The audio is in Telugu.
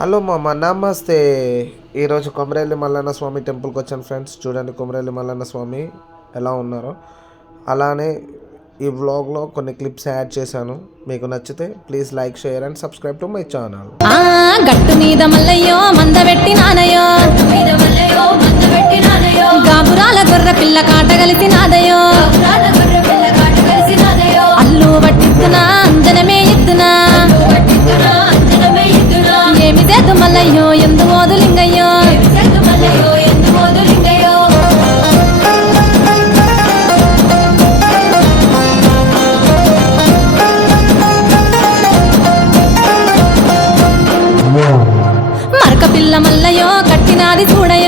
హలో మామ నమస్తే. ఈరోజు కొమరేలి మల్లన్న స్వామి టెంపుల్కి వచ్చాను ఫ్రెండ్స్. చూడండి కొమరేలి మల్లన్న స్వామి ఎలా ఉన్నారో. అలానే ఈ వ్లాగ్లో కొన్ని క్లిప్స్ యాడ్ చేశాను. మీకు నచ్చితే please like, share and subscribe to my channel. గట్టు మీద మల్లయ్యో మందబెట్టి నానయో, గాబురాల గొర్ర పిల్ల కాట కలిసి నాదయో, అల్లు పట్టిస్తున్నా అంజనమే ఎత్తునా, ఏమి చేద్దు మల్లయ్యో ఎందు ఓదులింగయ్యో, మరక పిల్ల మల్లయ్యో కట్టినాది చూడయో,